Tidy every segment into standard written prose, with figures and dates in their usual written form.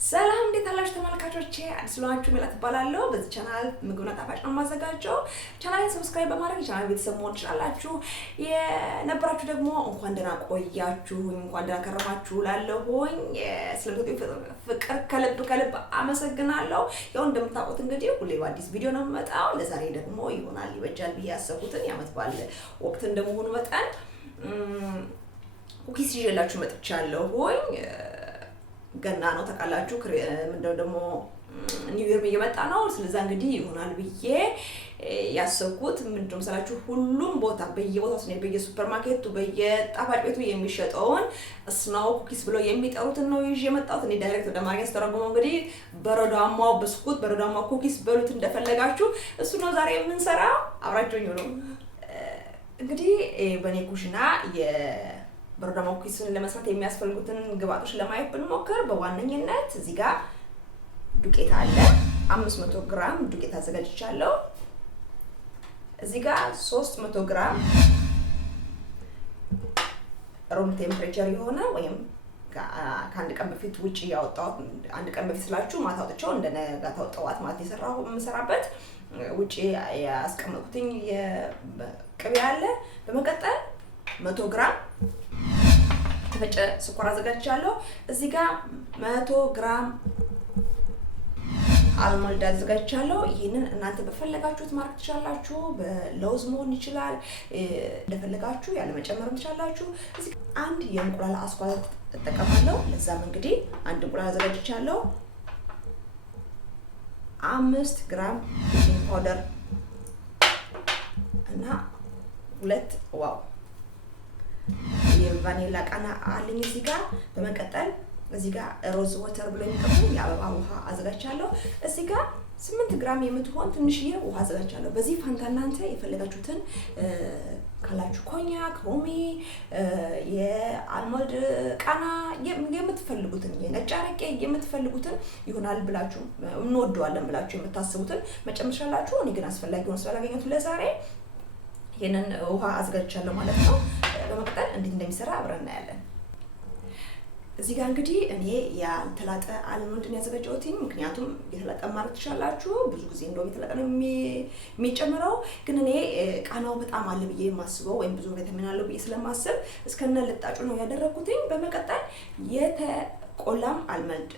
ሰላም እንዴት አላችሁ ተመልካቾቼ? አዲስላችሁ ሜላት እባላለሁ። በዚህ ቻናል ምግብና ጣፋጭ ነው የማዘጋጀው። ቻናሌን ሰብስክራይብ በማድረግ ቻናል ቤተሰብ መሆን ትችላላችሁ። የነበራችሁ ደግሞ እንኳን ደህና ቆያችሁ፣ እንኳን ደህና ከረማችሁ ላለሁኝ ስለምትወዱኝ ፍቅር ከልብ አመሰግናለሁ። ያው እንደምታውቁት እንግዲህ ሁሌ በአዲስ ቪዲዮ ነው የምመጣው። ለዛሬ ደግሞ ይሆናል ይበጃል ብዬ ያሰብኩትን የዓመት በዓል ወቅት እንደመሆኑ መጠን ኩኪስ ይዤላችሁ መጥቻለሁኝ። ገና ነው ተቃላችሁ ምንድነው ደግሞ ኒው ይር እየመጣ ነው። ስለዚህ እንግዲህ ይሆናል ብዬ ያሰብኩት ምንድነው መሰላችሁ ሁሉም ቦታ በየቦታው ስለ በየሱፐርማርኬቱ በየጣፋጭ ቤቱ የሚሸጠውን ስኖው ኩኪስ ብለው የሚጠሩትን ነው ይዤ የመጣሁት። እኔ ዳይሬክት ወደ አማርኛ ተረጉመው እንግዲህ በረዷማው ብስኩት በረዷማው ኩኪስ በሉት እንደፈለጋችሁ እሱ ነው ዛሬ የምንሰራው። አብራችሁኝ ነው እንግዲህ በኔ ኩሽና በረዷማው ኩኪስን ለመስራት የሚያስፈልጉትን ግብአቶች ለማየት ብንሞክር በዋነኝነት እዚህ ጋር ዱቄት አለ። 500 ግራም ዱቄት አዘጋጅቻለሁ። እዚህ ጋር 300 ግራም ሩም ቴምፕሬቸር የሆነ ወይም ከአንድ ቀን በፊት ውጪ ያወጣሁት አንድ ቀን በፊት ስላችሁ ማታ አውጥቼው እንደነጋታው ጠዋት ማለት የሰራው የምሰራበት ውጪ ያስቀመጥኩትኝ የቅቤ አለ። በመቀጠል 100 ግራም ተፈጨ ስኳር አዘጋጅቻለሁ። እዚህ ጋር 100 ግራም አልሞንድ አዘጋጅቻለሁ። ይሄንን እናንተ በፈለጋችሁት ማርክ ትችላላችሁ። በለውዝ መሆን ይችላል፣ እንደፈለጋችሁ ያለ መጨመርም ትችላላችሁ። እዚህ አንድ የእንቁላል አስኳል ተጠቀማለሁ። ለዛም እንግዲህ አንድ እንቁላል አዘጋጅቻለሁ። 5 ግራም ቤኪንግ ፓውደር እና 2 ዋው የቫኒላ ቃና አለኝ እዚህ ጋር። በመቀጠል እዚህ ጋር ሮዝ ዋተር ብሎ የሚቀርቡ የአበባ ውሃ አዘጋጅቻለሁ። እዚህ ጋር 8 ግራም የምትሆን ትንሽዬ ውሃ አዘጋጅቻለሁ። በዚህ ፋንታ እናንተ የፈለጋችሁትን ካላችሁ ኮኛክ፣ ሮሚ፣ የአልሞንድ ቃና የምትፈልጉትን የነጭ አረቄ የምትፈልጉትን ይሆናል ብላችሁ እንወደዋለን ብላችሁ የምታስቡትን መጨመር ትችላላችሁ። እኔ ግን አስፈላጊ ሆኖ ስላላገኘሁት ለዛሬ ይሄንን ውሃ አዘጋጅቻለሁ ማለት ነው። በመቀጠል እንዴት እንደሚሰራ አብረን እናያለን። እዚህ ጋር እንግዲህ እኔ ያልተላጠ አልሞንድ ነው ያዘጋጀሁት። ምክንያቱም የተላጠ ማድረግ ትችላላችሁ። ብዙ ጊዜ እንደውም የተላጠ ነው የሚጨምረው፣ ግን እኔ ቃናው በጣም አለ ብዬ የማስበው ወይም ብዙ ቪታሚን አለው ብዬ ስለማስብ እስከነ ልጣጩ ነው ያደረኩት። በመቀጠል የተቆላም አልሞንድ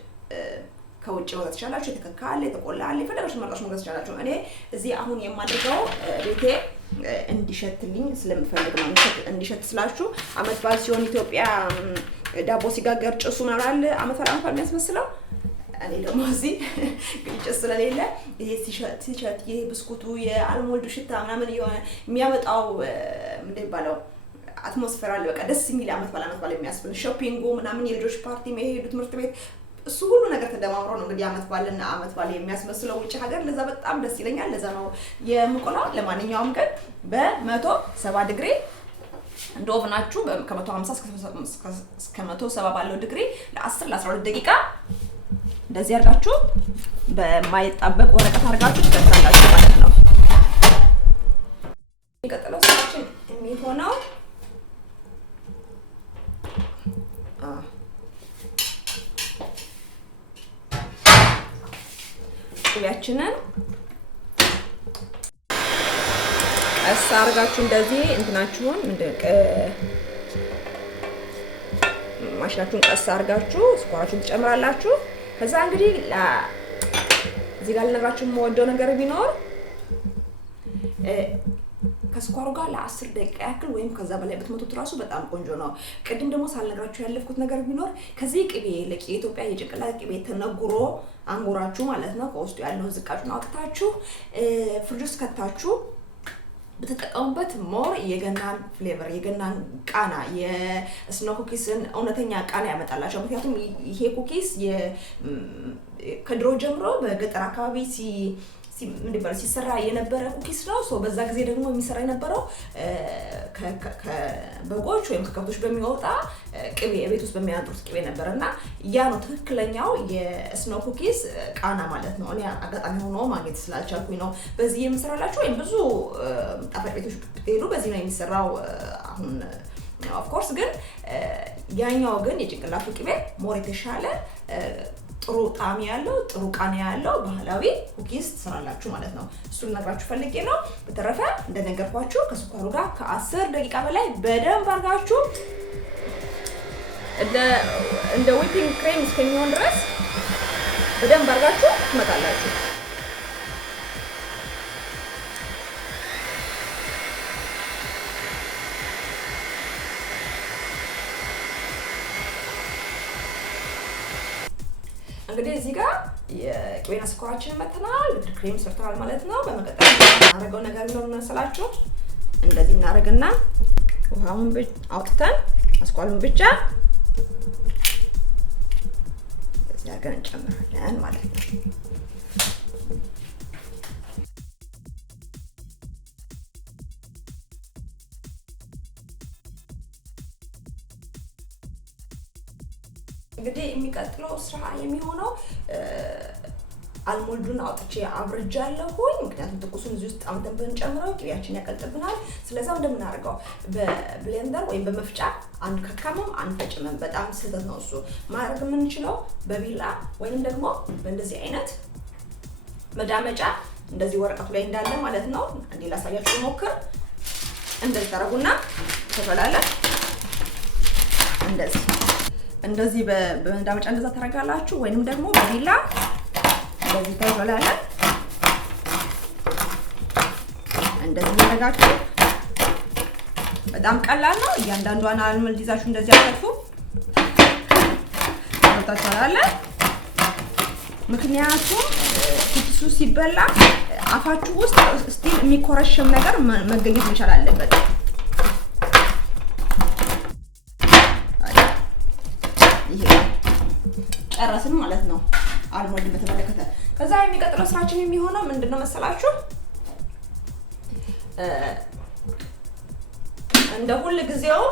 ከውጭ ወጣት ትችላላችሁ። የተከካ አለ፣ የተቆላ አለ፣ የፈለጋችሁ መርጣችሁ መግዛት ትችላላችሁ። እኔ እዚህ አሁን የማደርገው ቤቴ እንዲሸትልኝ ስለምፈልግ ነው። እንዲሸት ስላችሁ አመት በዓል ሲሆን ኢትዮጵያ ዳቦ ሲጋገር ጭሱ ምናምን አመት በዓል የሚያስመስለው፣ እኔ ደግሞ እዚህ ጭስ ስለሌለ ይሄ ሲሸት ይሄ ብስኩቱ የአልሞንዱ ሽታ ምናምን የሆነ የሚያመጣው ምንድን ይባለው አትሞስፌር አለ። በቃ ደስ የሚል አመት በዓል የሚያስብል ሾፒንጉ ምናምን የልጆች ፓርቲ መሄዱ ትምህርት ቤት እሱ ሁሉ ነገር ተደማምሮ ነው እንግዲህ አመት በዓል የሚያስመስለው ውጭ ሀገር። ለዛ በጣም ደስ ይለኛል። ለዛ ነው የምቆላው። ለማንኛውም ግን በ170 ዲግሪ እንደ ኦቭናችሁ ከ150 እስከ 170 ባለው ዲግሪ ለ10 ለ12 ደቂቃ እንደዚህ አድርጋችሁ በማይጣበቅ ወረቀት አድርጋችሁ ትከታላችሁ ማለት ነው። የሚቀጥለው ስራችን የሚሆነው ቅቤያችንን ቀስ አድርጋችሁ እንደዚህ እንትናችሁን ማሽናችሁን ቀስ አድርጋችሁ ስኳራችሁን ትጨምራላችሁ። ከዛ እንግዲህ እዚህ ጋር ልነግራችሁ የምወደው ነገር ቢኖር ከስኳሩ ጋር ለ10 ደቂቃ ያክል ወይም ከዛ በላይ ብትመቱት ራሱ በጣም ቆንጆ ነው። ቅድም ደግሞ ሳልነግራችሁ ያለፍኩት ነገር ቢኖር ከዚህ ቅቤ የኢትዮጵያ የጭቅላት ቅቤ ተነግሮ አንጎራችሁ ማለት ነው ከውስጡ ያለውን ዝቃጩን አውጥታችሁ ፍሪጅ ውስጥ ከታችሁ በተጠቀሙበት ሞር የገናን ፍሌቨር የገናን ቃና የስኖው ኩኪስን እውነተኛ ቃና ያመጣላችሁ። ምክንያቱም ይሄ ኩኪስ ከድሮ ጀምሮ በገጠር አካባቢ ሲሰራ የነበረ ኩኪስ ነው። በዛ ጊዜ ደግሞ የሚሰራ የነበረው ከበጎች ወይም ከከብቶች በሚወጣ ቅቤ ቤት ውስጥ በሚያጥሩት ቅቤ ነበርና ያ ነው ትክክለኛው የስኖው ኩኪስ ቃና ማለት ነው። እኔ አጋጣሚ ሆኖ ማግኘት ስላልቻልኩኝ ነው በዚህ የምሰራላችሁ። ወይም ብዙ ጣፋጭ ቤቶች ሄዱ በዚህ ነው የሚሰራው አሁን ኦፍ ኮርስ። ግን ያኛው ግን የጭንቅላቱ ቅቤ ሞር የተሻለ ጥሩ ጣዕም ያለው ጥሩ ቃና ያለው ባህላዊ ኩኪስ ትሰራላችሁ ማለት ነው። እሱን ነግራችሁ ፈልጌ ነው። በተረፈ እንደነገርኳችሁ ከስኳሩ ጋር ከ10 ደቂቃ በላይ በደንብ አድርጋችሁ እንደ ዊፒንግ ክሬም እስከሚሆን ድረስ በደንብ አድርጋችሁ ትመታላችሁ። እንግዲህ እዚህ ጋር የቅቤና ስኳራችንን መተናል፣ ክሬም ሰርተናል ማለት ነው። በመቀጠል እናደርገው ነገር ነው መሰላችሁ። እንደዚህ እናደርግና ውሃውን አውጥተን አስኳሉን ብቻ እዚህ አድርገን እንጨምራለን ማለት ነው። እንግዲህ የሚቀጥለው ስራ የሚሆነው አልሞልዱን አውጥቼ አብርጃለሁኝ። ምክንያቱም ትኩሱን እዚህ ውስጥ አምተን ብንጨምረው ቅቤያችን ያቀልጥብናል። ስለዚህ እንደምናደርገው በብሌንደር ወይም በመፍጫ አንድ ከካመም አንፈጭም። በጣም ስህተት ነው እሱ። ማድረግ የምንችለው በቢላ ወይንም ደግሞ በእንደዚህ አይነት መዳመጫ እንደዚህ ወረቀቱ ላይ እንዳለ ማለት ነው። እንዴ ላሳያችሁ ሞክር። እንደዚህ ታረጉና ተፈላለ እንደዚህ በመዳመጫ እንደዛ ታረጋላችሁ ወይንም ደግሞ በቢላ እንደዚህ ተፈላለ እንደዚህ ያደርጋችሁ። በጣም ቀላል ነው። እያንዳንዷን አልሞልድ ይዛችሁ እንደዚህ አጥፉ ታታላለ። ምክንያቱም ኩኪሱ ሲበላ አፋችሁ ውስጥ ስቲል የሚኮረሽም ነገር መገኘት መቻል አለበት። ጨረስን ማለት ነው አልሞልድ በተመለከተ። ከዛ የሚቀጥለው ስራችን የሚሆነው ምንድነው መሰላችሁ? እንደ ሁሉ ጊዜው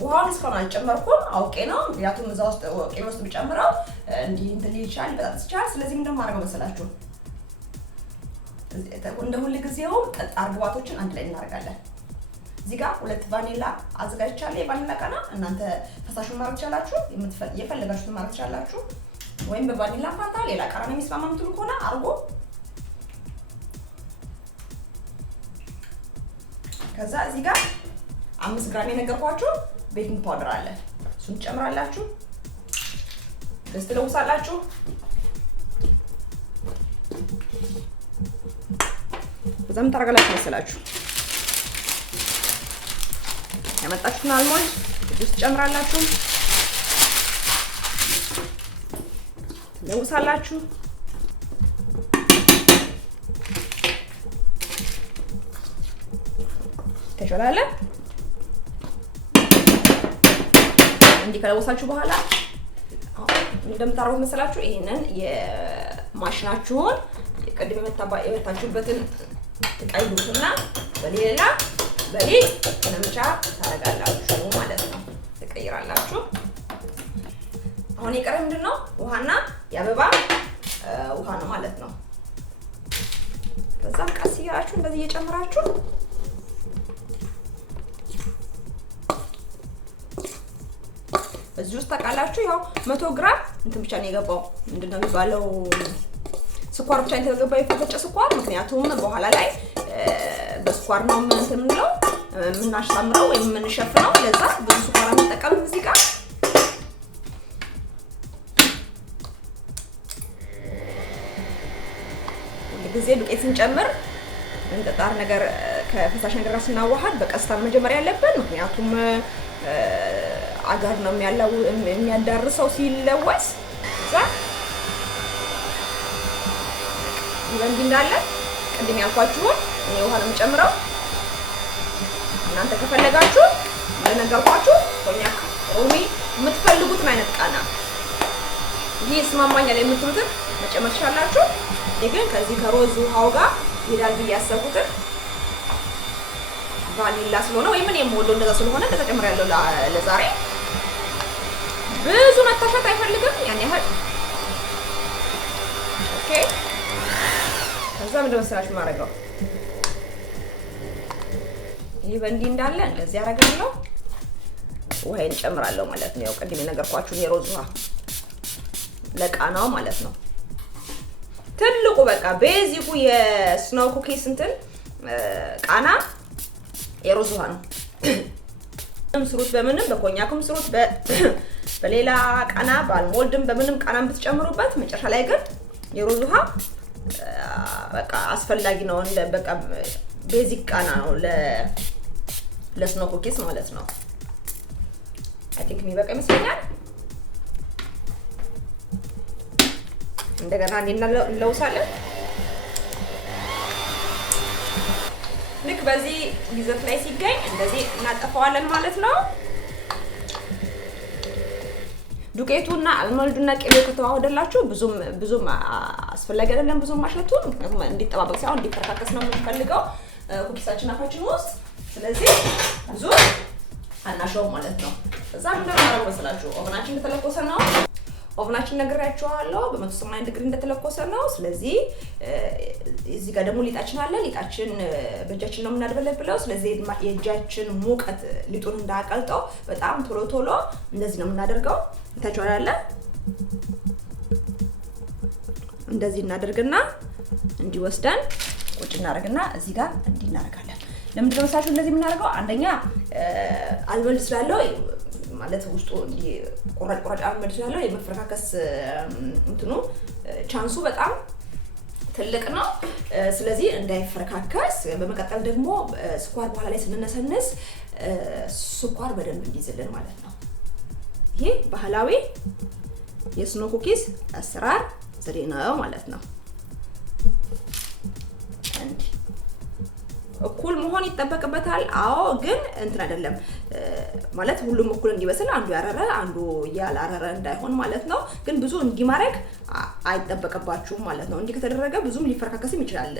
ውሃውን እስካሁን አልጨመርኩም፣ አውቄ ነው። ምክንያቱም እዛ ውስጥ ቅቤ ውስጥ ብጨምረው እንዲህ እንትን ይቻላል፣ በጣም ይቻላል። ስለዚህ ምንድነው ማድረገው መሰላችሁ? እንደ ሁሉ ጊዜው ጠጣር ግባቶችን አንድ ላይ እናደርጋለን። እዚህ ጋር 2 ቫኒላ አዘጋጅቻለሁ። የቫኒላ ቃና እናንተ ፈሳሹን ማድረግ ትችላላችሁ፣ የፈለጋችሁትን ማድረግ ትችላላችሁ። ወይም በቫኒላ ፋንታ ሌላ ቃና የሚስማማ የምትሉ ከሆነ አርጎ። ከዛ እዚህ ጋር 5 ግራም የነገርኳችሁ ቤኪንግ ፓውደር አለ። እሱን ትጨምራላችሁ፣ ደስ ትለውሳላችሁ። ከዛም ታረጋላችሁ መሰላችሁ ያመጣችሁትን አልሞልድ ውስጥ ጨምራላችሁ፣ ትለውሳላችሁ። ተሾላለ እንዲህ ከለውሳችሁ በኋላ እንደምታረጉት መሰላችሁ ይሄንን የማሽናችሁን ቅድም የመታችሁበትን ትቀይሩትና በሌላ መምቻ ታረጋላችሁ ማለት ነው። ትቀይራላችሁ። አሁን የቀረ ምንድነው? ውሃና የአበባ ውሃ ነው ማለት ነው። ከዛም ቀስ እያላችሁ እንደዚህ እየጨመራችሁ እዚህ ውስጥ ታውቃላችሁ ያው 100 ግራም እንትን ብቻ ነው የገባው። ምንድነው የሚባለው? ስኳር ብቻ ነው የተገባው፣ የፈጨ ስኳር። ምክንያቱም በኋላ ላይ በስኳር ነው እንትን ነው የምናሽታምረው ወይም የምንሸፍነው። ለዛ ብዙ ስኳር አንጠቀምም እዚህ ጋር። ሁልጊዜ ዱቄት ስንጨምር እንጠጣር ነገር ከፈሳሽ ነገር ጋር ስናዋሃድ በቀስታ መጀመሪያ ያለብን። ምክንያቱም አጋር ነው የሚያዳርሰው ሲለወስ። እዛ ይበንድ እንዳለ ቅድም ያልኳችሁን እኔ ውሃ ነው የምጨምረው። እናንተ ከፈለጋችሁ እንደነገርኳችሁ ኮኛክ፣ ሮሚ የምትፈልጉትን አይነት ቃና ይሄ ይስማማኛል የምትሉትን መጨመር ትችላላችሁ። ግን ከዚህ ከሮዝ ውሃው ጋር ይላል ብዬ ያሰብኩትን ቫኒላ ስለሆነ ወይ ምን የምወደው እንደዛ ስለሆነ እንደዛ ጨምራለሁ። ለዛሬ ብዙ መታሸት አይፈልግም ያን ያህል። ኦኬ ከዛ ምንድነው መሰላችሁ ማድረገው? ይሄ በእንዲህ እንዳለ እንደዚህ አደርጋለሁ። ውሃዬን ጨምራለሁ ማለት ነው። ያው ቅድም የነገርኳችሁ የሮዝ ውሃ ለቃናው ማለት ነው። ትልቁ በቃ ቤዚኩ የስኖው ኩኪስ እንትን ቃና የሩዝ ውሃ ነው። ስሩት በምንም በኮኛኩም ስሩት በሌላ ቃና ባልሞልድም በምንም ቃናም ብትጨምሩበት መጨረሻ ላይ ግን የሩዝ ውሃ በቃ አስፈላጊ ነው። እንደ በቃ ቤዚክ ቃና ነው ለስኖው ኩኪስ ማለት ነው። አይ ቲንክ የሚበቃ ይመስለኛል። እንደገና እንለውሳለን። ልክ በዚህ ይዘት ላይ ሲገኝ እንደዚህ እናጠፋዋለን ማለት ነው። ዱቄቱና አልሞልዱና ቅቤው ከተዋወደላችሁ ብዙም አስፈላጊ አይደለም ብዙም ማሽለቱ፣ ምክንያቱም እንዲጠባበቅ ሳይሆን እንዲፈረካከስ ነው የምንፈልገው ኩኪሳችን አፋችን ውስጥ። ስለዚህ ብዙ አናሸውም ማለት ነው። እዛ እንደማረው መስላችሁ ኦቨናችን እንደተለኮሰ ነው። ኦቨናችን ነግራችኋለሁ በ180 ዲግሪ እንደተለኮሰ ነው። ስለዚህ እዚህ ጋር ደግሞ ሊጣችን አለ። ሊጣችን በእጃችን ነው የምናደበለብለው። ስለዚህ የእጃችን ሙቀት ሊጡን እንዳያቀልጠው በጣም ቶሎ እንደዚህ ነው የምናደርገው። ታቻላለ እንደዚህ እናደርግና እንዲወስደን ቁጭ እናደርግና እዚህ ጋር እንዲህ እናደርጋለን። ለምን ድረሳችሁ እንደዚህ የምናደርገው? አንደኛ አልሞልድ ስላለው ማለት ውስጡ እንዲ ቆራጭ አልሞልድ ስላለው የመፈረካከስ እንትኑ ቻንሱ በጣም ትልቅ ነው። ስለዚህ እንዳይፈረካከስ። በመቀጠል ደግሞ ስኳር በኋላ ላይ ስንነሰንስ ስኳር በደንብ እንዲይዝልን ማለት ነው። ይሄ ባህላዊ የስኖው ኩኪስ አሰራር ዘዴ ነው ማለት ነው። እኩል መሆን ይጠበቅበታል። አዎ ግን እንትን አይደለም ማለት ሁሉም እኩል እንዲበስል አንዱ ያረረ አንዱ ያላረረ እንዳይሆን ማለት ነው። ግን ብዙ እንዲማረግ አይጠበቅባችሁም ማለት ነው። እንዲህ ከተደረገ ብዙም ሊፈረካከስም ይችላል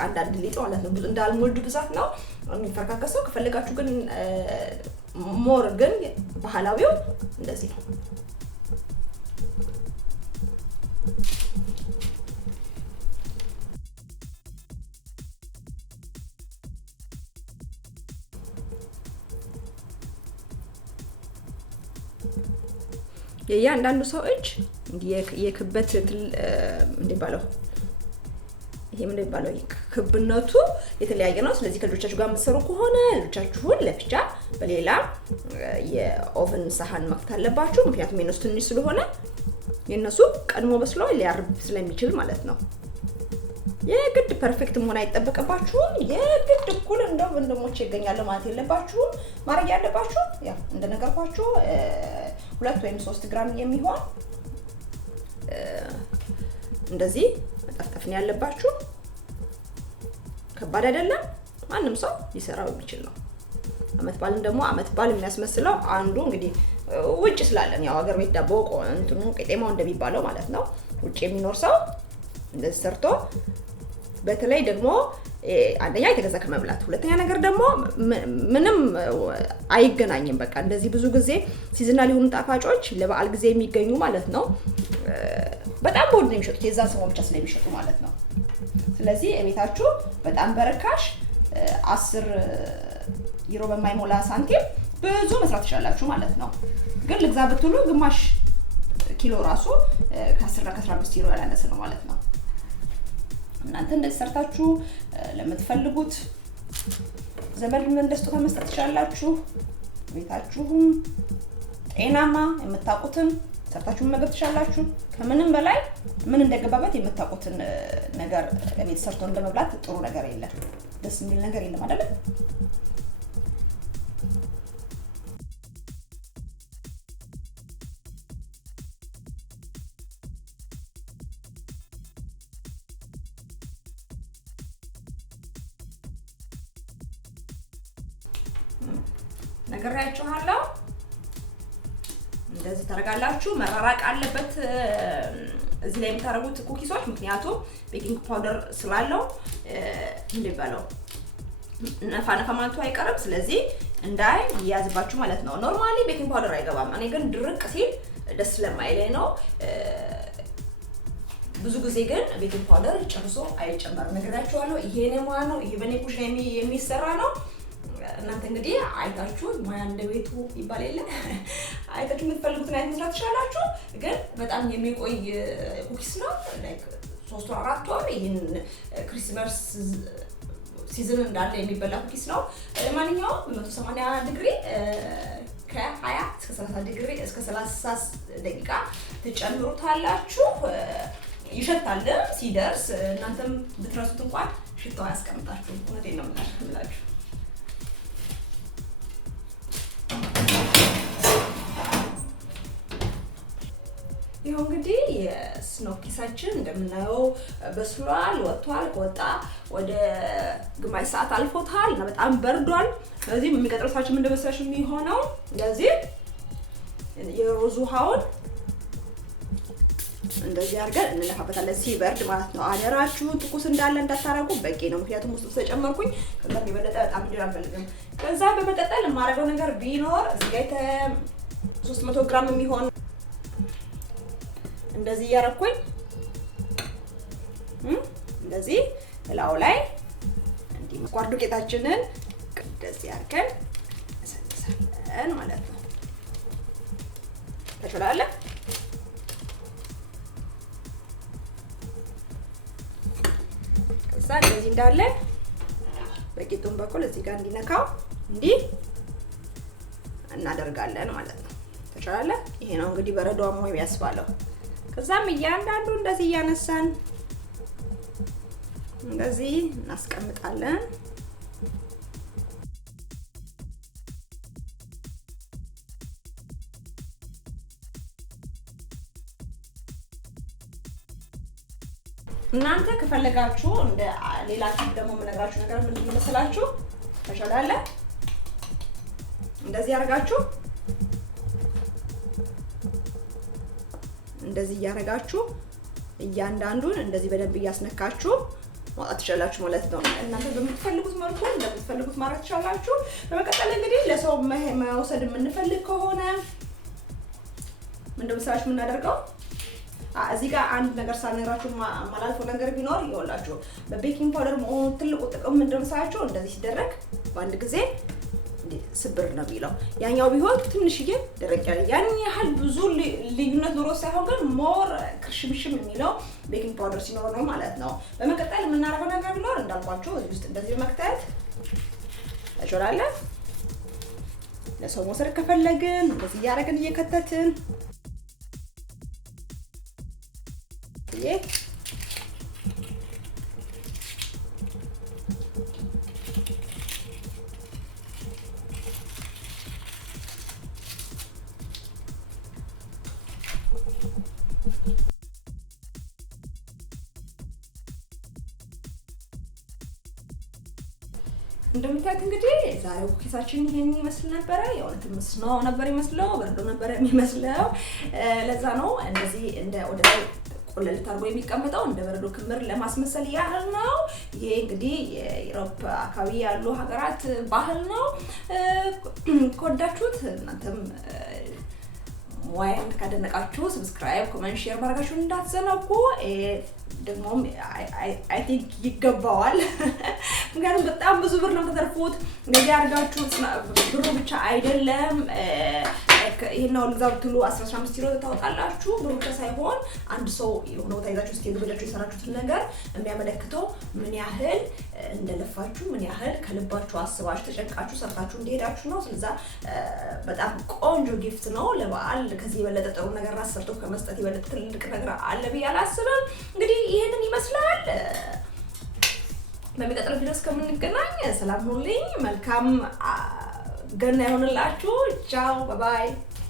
አንዳንድ ሊጥ ማለት ነው። ብዙ እንዳልሞልዱ ብዛት ነው የሚፈረካከሰው። ከፈለጋችሁ ግን ሞር ግን ባህላዊው እንደዚህ ነው። የእያንዳንዱ ሰው እጅ የክበት እንደባለው ይሄ ምን እንደባለው ክብነቱ የተለያየ ነው። ስለዚህ ከልጆቻችሁ ጋር የምትሰሩ ከሆነ ልጆቻችሁን ለብቻ በሌላ የኦቨን ሳህን መክተት አለባችሁ። ምክንያቱም የነሱ ትንሽ ስለሆነ የነሱ ቀድሞ በስሎ ሊያርብ ስለሚችል ማለት ነው። የግድ ፐርፌክት መሆን አይጠበቅባችሁም። የግድ እኩል እንደው ወንድሞች ይገኛሉ ማለት የለባችሁም። ማድረግ ያለባችሁ ያው እንደነገርኳችሁ 2 ወይም 3 ግራም የሚሆን እንደዚህ መጠፍጠፍ ነው ያለባችሁ። ከባድ አይደለም፣ ማንም ሰው ሊሰራው የሚችል ነው። አመት ባልን ደግሞ አመት ባል የሚያስመስለው አንዱ እንግዲህ ውጭ ስላለን ያው ሀገር ቤት ዳቦ እንትኑ ቄጤማው እንደሚባለው ማለት ነው። ውጭ የሚኖር ሰው እንደዚህ ሰርቶ በተለይ ደግሞ አንደኛ የተገዛ ከመብላት፣ ሁለተኛ ነገር ደግሞ ምንም አይገናኝም። በቃ እንደዚህ ብዙ ጊዜ ሲዝናል የሆኑ ጣፋጮች ለበዓል ጊዜ የሚገኙ ማለት ነው በጣም በውድ ነው የሚሸጡት፣ የዛን ሰሞን ብቻ ስለሚሸጡ ማለት ነው። ስለዚህ እቤታችሁ በጣም በርካሽ 10 ዩሮ በማይሞላ ሳንቲም ብዙ መስራት ትችላላችሁ ማለት ነው። ግን ልግዛ ብትሉ ግማሽ ኪሎ ራሱ ከ10 ከ15 ዩሮ ያላነሰ ነው ማለት ነው። እናንተ እንደዚህ ሰርታችሁ ለምትፈልጉት ዘመድ ምን ደስታ መስጠት ትችላላችሁ። ቤታችሁም ጤናማ የምታውቁትን ሰርታችሁ መገብ ትችላላችሁ። ከምንም በላይ ምን እንደገባበት የምታውቁትን ነገር ቤት ሰርቶ እንደመብላት ጥሩ ነገር የለም፣ ደስ የሚል ነገር የለም አይደል? ነገራችኋለሁ። እንደዚህ ታረጋላችሁ። መራራቅ አለበት እዚህ ላይ የምታረጉት ኩኪሶች፣ ምክንያቱም ቤኪንግ ፓውደር ስላለው እንደባለው ነፋ ማለቱ አይቀርም። ስለዚህ እንዳይ ያዝባችሁ ማለት ነው። ኖርማሊ ቤኪንግ ፓውደር አይገባም። እኔ ግን ድርቅ ሲል ደስ ስለማይለኝ ነው። ብዙ ጊዜ ግን ቤኪንግ ፓውደር ጨርሶ አይጨመርም። ነገራችኋለሁ። ይሄ ነው ማለት ነው። ይሄ በኔ ኩሽና የሚሰራ ነው። እናንተ እንግዲህ አይታችሁ ሙያ እንደ ቤቱ ይባል የለ አይታችሁ የምትፈልጉትን አይነት መስራት ትችላላችሁ። ግን በጣም የሚቆይ ኩኪስ ነው። ላይክ 3 ወር 4 ወር ይሄን ክሪስማስ ሲዝን እንዳለ የሚበላ ኩኪስ ነው። ለማንኛውም 180 ዲግሪ ከ20 እስከ 30 ዲግሪ እስከ 30 ደቂቃ ትጨምሩታላችሁ። ይሸታል ሲደርስ እናንተም ብትረሱት እንኳን ሽታው ያስቀምጣችሁ። እውነቴን ነው የምላችሁ። ይሄው እንግዲህ የስኖው ኩኪሳችን እንደምናየው በስሏል፣ ወጥቷል። ከወጣ ወደ ግማሽ ሰዓት አልፎታል እና በጣም በርዷል። ስለዚህ የሚቀጥለው ሰዓት ምን እንደመሰለሽ የሚሆነው እንደዚህ የሮዝ ውሃውን እንደዚህ አድርገን እንለፋበታለን ሲበርድ ማለት ነው። አደራችሁን ትኩስ እንዳለ እንዳታረጉ፣ በቂ ነው። ምክንያቱም ውስጥ ተጨመርኩኝ ከዛ የበለጠ በጣም እንዲህ አልፈልግም። ከዛ በመቀጠል የማደርገው ነገር ቢኖር እዚህ ጋር 300 ግራም የሚሆን እንደዚህ ያረኩኝ እንደዚህ ላው ላይ እንዲህ ቋርዶ ዱቄታችንን እንደዚህ አድርገን እንሰንሳለን ማለት ነው። ተችላለ። ከዛ እንደዚህ እንዳለ በቂጡም በኩል እዚህ ጋር እንዲነካው እንዲህ እናደርጋለን ማለት ነው። ተችላለ። ይሄ ነው እንግዲህ በረዷም ወይ ያስባለው። ከዛም እያንዳንዱ እንደዚህ እያነሳን እንደዚህ እናስቀምጣለን። እናንተ ከፈለጋችሁ እንደ ሌላ ቲፕ ደግሞ የምነግራችሁ ነገር ምን ይመስላችሁ? ተሻላለ እንደዚህ ያደርጋችሁ እንደዚህ ያደርጋችሁ እያንዳንዱን እንደዚህ በደንብ እያስነካችሁ ማውጣት ትችላላችሁ ማለት ነው። እናንተ በምትፈልጉት መልኩ እንደምትፈልጉት ማድረግ ትችላላችሁ። በመቀጠል እንግዲህ ለሰው መውሰድ የምንፈልግ ከሆነ ምንድነው መሰላችሁ የምናደርገው? እዚህ ጋር አንድ ነገር ሳልነግራችሁ ማላልፈው ነገር ቢኖር ይኸውላችሁ በቤኪንግ ፓውደር መሆኑ ትልቁ ጥቅም ምንድነው መሰላችሁ? እንደዚህ ሲደረግ በአንድ ጊዜ ስብር ነው የሚለው። ያኛው ቢሆን ትንሽዬ ደረቅ ያለ ያን ያህል ብዙ ልዩነት ኑሮ ሳይሆን ግን ሞር ክርሽምሽም የሚለው ቤኪንግ ፓውደር ሲኖር ነው ማለት ነው። በመቀጠል የምናደርገው ነገር ቢኖር እንዳልኳችሁ እዚህ ውስጥ እንደዚህ በመክተት ታጆራለን። ለሰው መውሰድ ከፈለግን እንደዚህ እያደረግን እየከተትን እንደምታዩት እንግዲህ ዛሬው ኩኪሳችን ይሄን ይመስል ነበር። የእውነትም ስኖው ነበር ይመስለው፣ በረዶ ነበር የሚመስለው። ለዛ ነው እንደዚህ እንደ ወደ ላይ ቆለል ታርጎ የሚቀመጠው እንደ በረዶ ክምር ለማስመሰል ያህል ነው። ይሄ እንግዲህ የዩሮፕ አካባቢ ያሉ ሀገራት ባህል ነው። ከወዳችሁት እናንተም ሙያዬን ካደነቃችሁ ሰብስክራይብ፣ ኮሜንት፣ ሼር ማድረጋችሁን እንዳትዘነጉ። ደግሞ አይ ቲንክ ይገባዋል። ምክንያቱም በጣም ብዙ ብር ነው ተተርፉት። እንደዚህ አድርጋችሁ ብሩ ብቻ አይደለም ይሄን ነው ልዛው ትሉ 15 ኪሎ ታወጣላችሁ። ብሩ ብቻ ሳይሆን አንድ ሰው የሆነ ቦታ ይዛችሁ ስትሄዱ በእጃችሁ የሰራችሁትን ነገር የሚያመለክተው ምን ያህል እንደለፋችሁ፣ ምን ያህል ከልባችሁ አስባችሁ ተጨንቃችሁ ሰርታችሁ እንደሄዳችሁ ነው። ስለዚህ በጣም ቆንጆ ጊፍት ነው ለበዓል። ከዚህ የበለጠ ጥሩ ነገር አሰርቶ ከመስጠት የበለጠ ትልቅ ነገር አለ ብዬ አላስብም። እንግዲህ ይሄንን ይመስላል። በሚቀጥለው ቪዲዮ እስከምንገናኝ ሰላም ሁኑልኝ። መልካም ገና ይሁንላችሁ። ቻው ባይ ባይ።